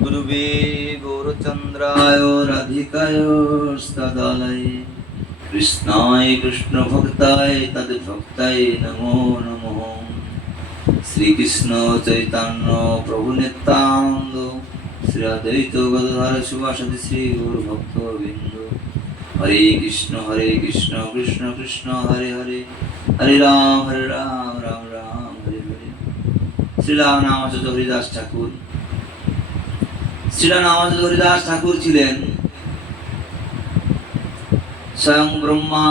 गुरुवे गौरचन्द्राय राधिकाय स्तदालये कृष्णाय कृष्णभक्ताय तद्भक्ताय नमो नमः শ্রীকৃষ্ণ চৈতন্য প্রভু নিত্যানন্দ শ্রী অদ্বৈত গদাধর সুভাষাদি শ্রী গৌর ভক্ত বৃন্দ হরে কৃষ্ণ হরে কৃষ্ণ কৃষ্ণ কৃষ্ণ হরে হরে হরে রাম হরে রাম রাম রাম হরে হরে শ্রীরাম নামাচার্য হরিদাস ঠাকুর শ্রীরাম নামাচার্য হরিদাস ঠাকুর ছিলেন স্বয়ং ব্রহ্মা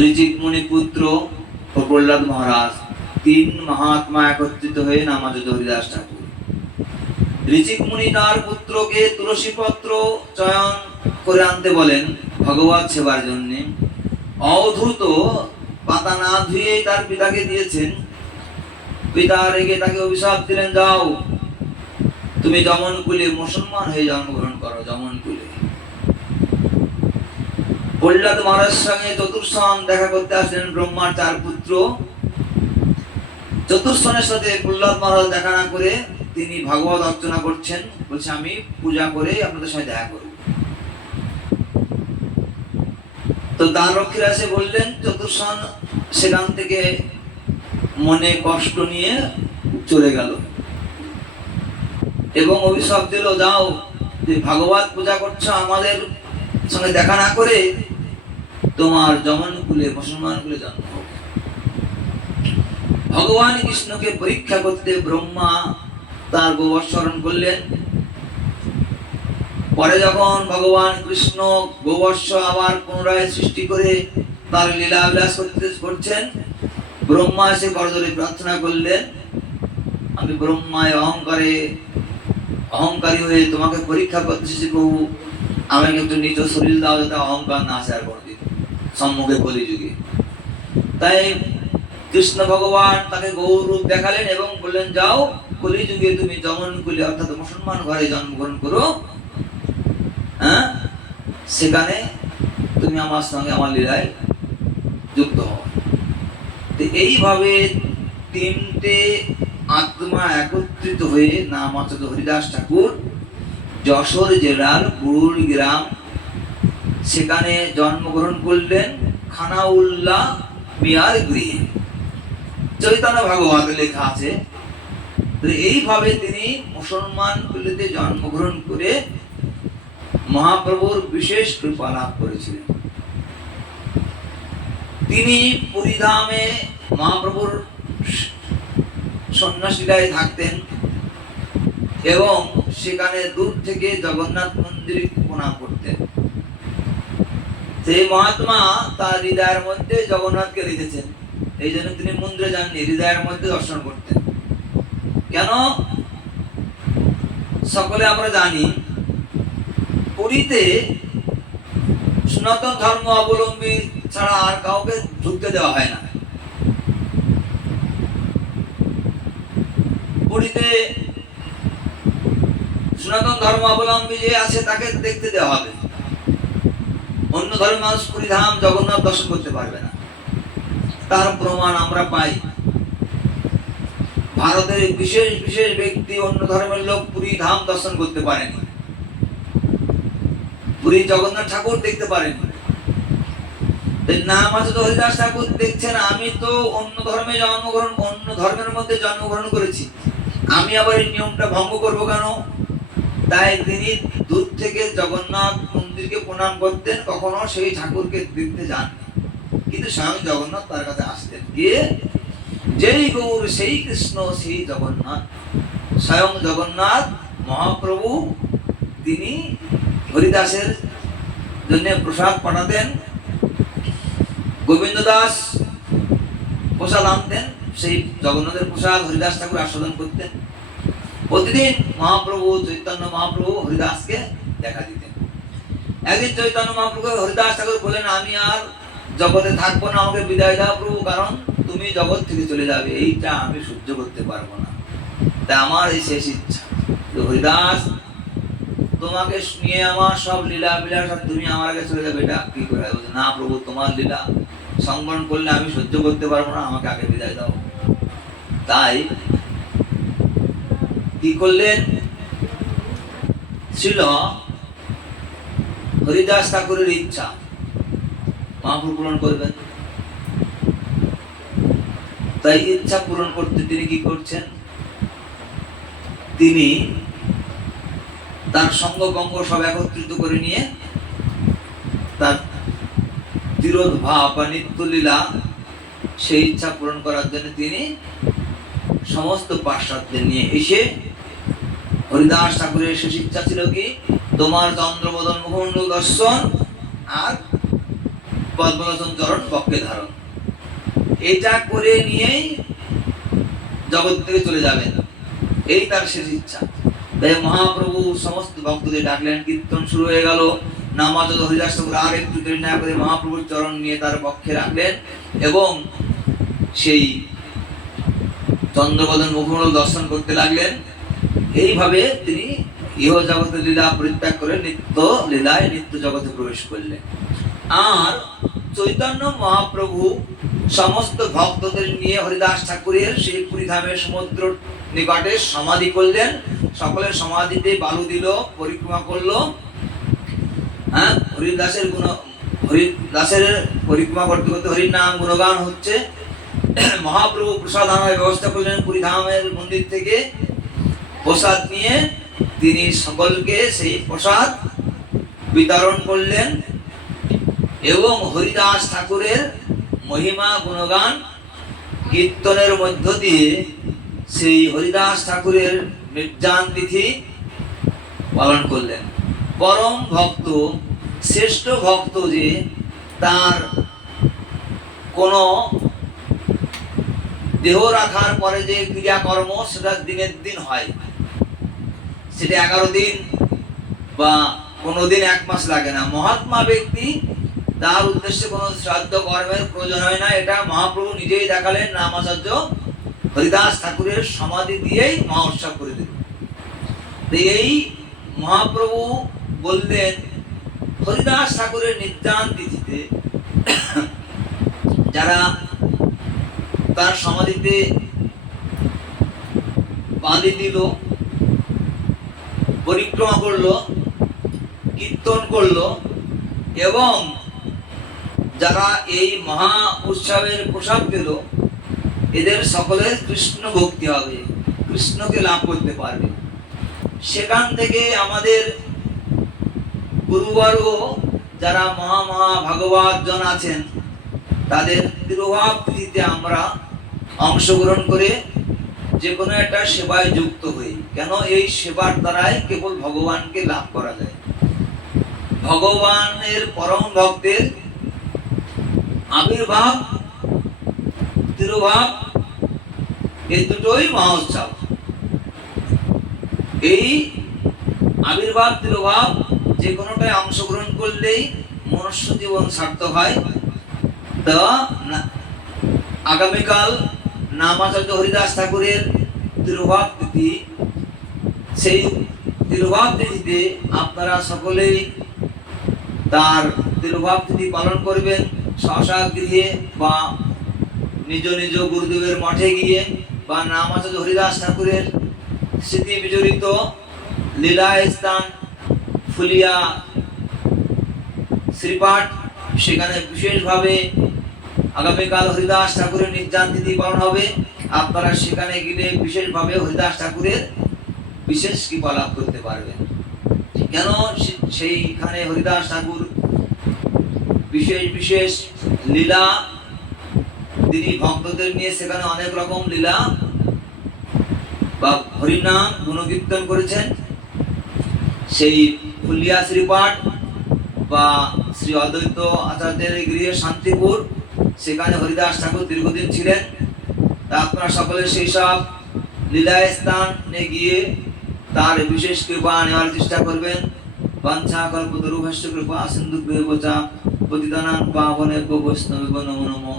ঋচিক মুনি পুত্র ও প্রহ্লাদ মহারাজ তিন মহাত্মা একত্রিত হয়ে নামাজত হরিদাস ঠাকুর ঋচিক মুনি তার পুত্রকে তুলসী পত্র চয়ন করে আনতে বলেন ভগবত সেবার জন্য অধূত পাতা না ধুয়ে তার পিতাকে দিয়েছেন পিতা রেগে তাকে অভিশাপ দিলেন, যাও। তুমি যমন কুলে মুসলমান হয়ে জন্মগ্রহণ করো, যমন কুলে। প্রহ্লাদ মহারাজ সঙ্গে চতুর্সন দেখা করতে আসলেন ব্রহ্মার চার পুত্র। চতুর্সনের সাথে প্রহ্লাদ মহারাজ দেখা না করে তিনি ভাগবত অর্চনা করছেন। বলছে, আমি পূজা করে আপনাদের সাথে দেখা করব। তো দ্বার রক্ষীরা এসে বললেন চতুর্সন সেখান থেকে মনে কষ্ট নিয়ে চলে গেল। এবং অভিশাপ দিল, যাও যে ভাগবত পূজা করছ, আমাদের সঙ্গে দেখা না করে তোমার জমন কুলে মুসলমান কুলে জন্ম ভগবান কৃষ্ণকে পরীক্ষা করতে ব্রহ্মা তার গোবর স্মরণ করলেন। পরে যখন ভগবান কৃষ্ণ গোবর্ষ আবার পুনরায় সৃষ্টি করে তার লীলা বিলাস করতে করছেন ব্রহ্মা এসে করজলে প্রার্থনা করলেন আমি ব্রহ্মায় অহংকারে, অহংকারী হয়ে তোমাকে পরীক্ষা করতেছি প্রভু। আমাকে নিজ শরীর দাও যাতে অহংকার না আসে আর কোনোদিন, সম্মুখে কলিযুগে। তাই কৃষ্ণ ভগবান তাকে গৌরূপ দেখালেন এবং বললেন, যাও কলি যুগে তুমি জমন কুলে, অর্থাৎ মুসলমান ঘরে জন্মগ্রহণ করো। হ্যাঁ? সেখানে তুমি আমার সঙ্গে আমার লীলায় যুক্ত হও। এইভাবে তিনটে আত্মা একত্রিত হয়ে নাম অর্থাৎ হরিদাস ঠাকুর, যশোর জেলার বুড়ুর গ্রাম, সেখানে জন্মগ্রহণ করলেন খানাউল্লাহ মিয়ার গৃহে। চৈতন্য ভাগবত লেখা আছে। এইভাবে তিনি মুসলমান কুলিতে জন্মগ্রহণ করে মহাপ্রভুর বিশেষ কৃপা লাভ করেছিলেন। তিনি পুরীধামে মহাপ্রভুর সন্ন্যাসীরায় থাকতেন এবং সেখানে দূর থেকে জগন্নাথ মন্দিরে প্রণাম করতেন। সেই মহাত্মা তার হৃদয়ের মধ্যে জগন্নাথকে রেখেছেন। এই জন্য তিনি মন্দিরে যাননি, হৃদয়ের মধ্যে দর্শন করতেন। কেন? সকলে আমরা জানি, পুরীতে সনাতন ধর্ম অবলম্বী ছাড়া আর কাউকে ঢুকতে দেওয়া হয় না। পুরীতে সনাতন ধর্ম অবলম্বী যে আছে তাকে দেখতে দেওয়া হবে। অন্য ধর্মের মানুষ পুরী ধাম জগন্নাথ দর্শন করতে পারবে না। তার প্রমাণ আমরা পাই। ভারতের বিশেষ বিশেষ ব্যক্তি অন্য ধর্মের লোক পুরী ধাম দর্শন করতে পারেনি পুরী জগন্নাথ ঠাকুর দেখতে পারেনি নাম আছে তো হরিদাস ঠাকুর দেখছেন, আমি তো অন্য ধর্মে জন্মগ্রহণ, অন্য ধর্মের মধ্যে জন্মগ্রহণ করেছি। আমি আবার এই নিয়মটা ভঙ্গ করব কেন? তাই তিনি দূর থেকে জগন্নাথ মন্দিরকে প্রণাম করতেন, কখনো সেই ঠাকুরকে দেখতে যান কিন্তু স্বয়ং জগন্নাথ তার কাছে আসতেন। গিয়ে যেই গৌর, সেই কৃষ্ণ, সেই জগন্নাথ, স্বয়ং জগন্নাথ, মহাপ্রভু, তিনি হরিদাসের জন্য প্রসাদ পাঠাতেন, গোবিন্দ দাস প্রসাদ আনতেন, সেই জগন্নাথের প্রসাদ, হরিদাস ঠাকুর আস্বাদন করতেন। প্রতিদিন মহাপ্রভু চৈতন্য মহাপ্রভু হরিদাসকে দেখা দিতেন। একদিন চৈতন্য মহাপ্রভু হরিদাস ঠাকুর বলেন আমি আর জগতে থাকব না, আমাকে বিদায় দাও প্রভু, কারণ তুমি জগৎ থেকে চলে যাবে, এইটা আমি সহ্য করতে পারব না। তাই আমার এই শেষ ইচ্ছা। হরিদাস, তোমাকে নিয়ে আমার সব লীলা বিলাস তুমি আমার আগে চলে যাবে, এটা কি করে? না প্রভু, তোমার লীলা সংবরণ করলে আমি সহ্য করতে পারব না, আমাকে আগে বিদায় দাও। তাই কি করলেন? ছিল হরিদাস ঠাকুরের ইচ্ছা। মহাপুর পূরণ করবেন। তাই ইচ্ছা পূরণ করতে তিনি কি করছেন? তিনি তার সঙ্গ বঙ্গ সব একত্রিত করে নিয়ে তার তিরোধ ভাব বা নিত্যলীলা সেই ইচ্ছা পূরণ করার জন্য তিনি সমস্ত পাশ্চাত্যদের নিয়ে এসে হরিদাস ঠাকুরের শেষ ইচ্ছা ছিল কি? তোমার চন্দ্রবদন মুখমণ্ডল দর্শন আর পদ্মলোচন চরণ পক্ষে ধারণ। এটা করে নিয়েই জগৎ থেকে চলে যাবেন। এই তার শেষ ইচ্ছা। তাই মহাপ্রভু সমস্ত ভক্তদের ডাকলেন, কীর্তন শুরু হয়ে গেল। নামাজত হরিদাস ঠাকুর আর একটু দেরি না করে মহাপ্রভুর চরণ নিয়ে তার পক্ষে রাখলেন এবং সেই চন্দ্রবদন মুখমণ্ডল দর্শন করতে লাগলেন। এইভাবে তিনি ইহ জগতের লীলা পরিত্যাগ করে নিত্য লীলায় নিত্য জগতে প্রবেশ করলেন। আর চৈতন্য মহাপ্রভু সমস্ত ভক্তদের নিয়ে হরিদাস ঠাকুরের সেই পুরীধামের সমুদ্র নিকটে সমাধি করলেন। সকলের সমাধিতে বালু দিল, পরিক্রমা করল। হ্যাঁ হরিদাসের গুণ, হরিদাসের পরিক্রমা করতে করতে হরির নাম গুণগান হচ্ছে। মহাপ্রভু প্রসাদ আনার ব্যবস্থা করলেন পুরীধামের মন্দির থেকে। প্রসাদ নিয়ে তিনি সকলকে সেই প্রসাদ বিতরণ করলেন এবং হরিদাস ঠাকুরের মহিমা গুণগান কীর্তনের মধ্য দিয়ে সেই হরিদাস ঠাকুরের নির্যান তিথি পালন করলেন। পরম ভক্ত, শ্রেষ্ঠ ভক্ত যে তার কোনো দেহ রাখার পরে যে ক্রিয়াকর্ম সেটা দিনের দিন হয়। সেটা এগারো দিন বা কোনো দিন, এক মাস লাগে না। মহাত্মা ব্যক্তি তার উদ্দেশ্যে কোনো শ্রাদ্ধ, কর্মের প্রয়োজন হয় না। এটা মহাপ্রভু নিজেই দেখালেন নামাচার্য হরিদাস ঠাকুরের সমাধি দিয়েই মহোৎসব করে দিল এই মহাপ্রভু বললেন, হরিদাস ঠাকুরের নির্যান তিথিতে যারা তার সমাধিতে বাঁধি দিল পরিক্রমা করল, কীর্তন করল এবং যারা এই মহা উৎসবের প্রসাদ পেল, এদের সকলের কৃষ্ণ ভক্তি হবে, কৃষ্ণকে লাভ করতে পারবে। সেখান থেকে আমাদের গুরুবর্গ যারা মহা মহা ভাগবত জন আছেন, তাদের তিরোভাব তিথিতে আমরা অংশগ্রহণ করে যে কোনো একটা সেবায় যুক্ত হই কেন এই সেবার দ্বারাই কেবল ভগবানকে লাভ করা যায়? ভগবানের পরম ভক্তের আবির্ভাব, তিরোভাব এই দুটোই মহোৎসব এই আবির্ভাব, তিরোভাব যে কোনোটায় অংশগ্রহণ করলেই মনুষ্য জীবন সার্থক হয়। তো আগামীকাল নামাচার্য হরিদাস ঠাকুরের তিরোভাব তিথি। সেই তিরোভাব তিথিতে আপনারা সকলেই তার তিরোভাব তিথি পালন করবেন। গৃহে বা নিজ নিজ গুরুদেবের মঠে গিয়ে বা নামাচার্য হরিদাস ঠাকুরের স্মৃতি বিজড়িত লীলা স্থান ফুলিয়া শ্রীপাঠ, সেখানে বিশেষভাবে আগামীকাল হরিদাস ঠাকুরের নির্যান তিথি পালন হবে। আপনারা সেখানে গেলে বিশেষভাবে হরিদাস ঠাকুরের বিশেষ কৃপা লাভ করতে পারবেন। কেন সেইখানে হরিদাস ঠাকুর বিশেষ বিশেষ লীলা তিনি ভক্তদের নিয়ে সেখানে অনেক রকম লীলা বা হরিনাম গুণকীর্তন করেছেন। সেই ফুলিয়া শ্রীপাঠ বা শ্রী অদ্বৈত আচার্যের গৃহে শান্তিপুর সেখানে হরিদাস ঠাকুর দীর্ঘদিন ছিলেন। তা আপনারা সকলে সেই সব লীলায় গিয়ে তার বিশেষ কৃপা নেওয়ার চেষ্টা করবেন। বাঞ্ছা কৃপা, সিন্ধু পতিতানাং পাবনে বৈষ্ণব নমো নমো।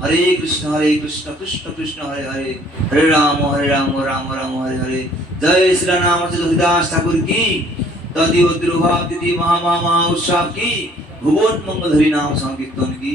হরে কৃষ্ণ হরে কৃষ্ণ কৃষ্ণ কৃষ্ণ, হরে হরে। হরে রাম হরে রাম রাম রাম, হরে হরে। জয় শ্রী রাম হরিদাস ঠাকুর কি? তদীয় তিথি মহা মহা মহা উৎসব কি? ভুবন, মঙ্গল, হরি নাম সংকীর্তন কি?